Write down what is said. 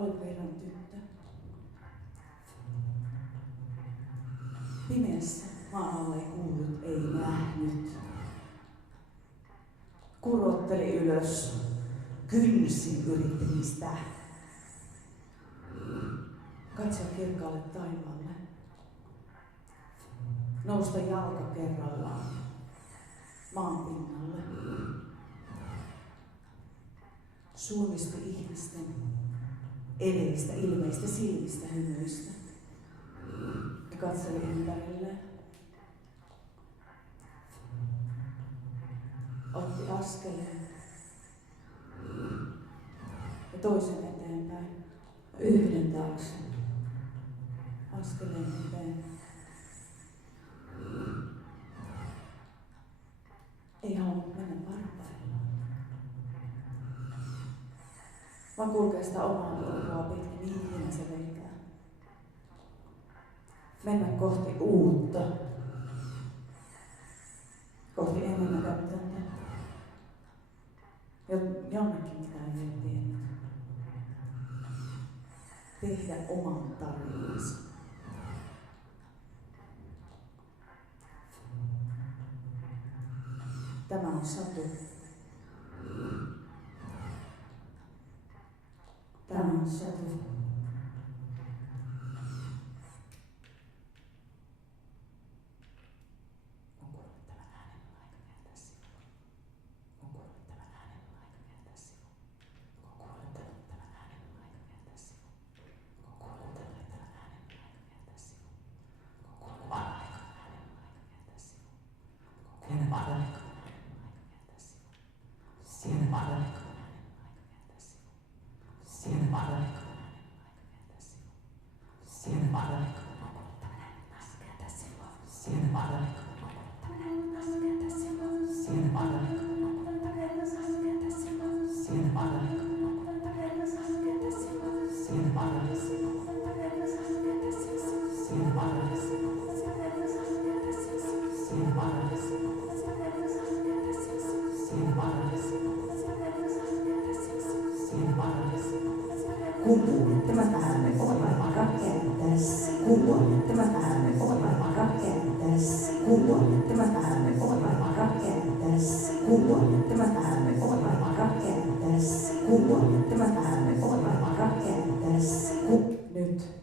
oli kerran tyttö. Pimeässä maan alle ei kuullut, ei nähnyt. Kurotteli ylös, kynsin yritti niistä. Katsoa kirkkaalle taivaalle. Nousta jalka kerrallaan maan pinnalle. Suunnisti ihmisten eleistä, ilmeistä, silmistä, hymyistä. Ja katseli ympärilleen. Otti askeleen ja toisen eteenpäin. Yhden taakse. Askeleen eteen. Ei halunnut mennä varpaillaan, vaan kulkee sitä omaa polkua pitkin, niin se veikää. Mennä kohti uutta, kohti ennennäkemätöntä. Jonnekin mitä ei vielä tiennyt. Tehdä oman tarinansa. Tämä on satu. Tämä on satu. On kuullut tämän äänen, on aika kääntää sivuun. On kuullut tämän äänen, on aika kääntää sivuun. On kuullut tämän äänen, on aika kääntää sivuun. On kuullut tämän äänen, on aika kääntää sivuun. On kuullut tämän äänen, on aika kääntää sivuun. On kuullut tämän äänen. Siinä aika kääntää sivu. Siinä aika kääntää sivu. Siinä aika kääntää sivu. Siinä aika kääntää sivu. Siinä aika kääntää sivu. Siinä aika kääntää sivu. Siinä aika kun kuulettamat äänet on aika kentäs. Kun kuulettamat äänet on aika kentäs. Kun kuulettamat äänet on aika kentäs. Kun kuulettamat äänet on aika kentäs. Kun kuulettamat äänet on aika kentäs. Nyt.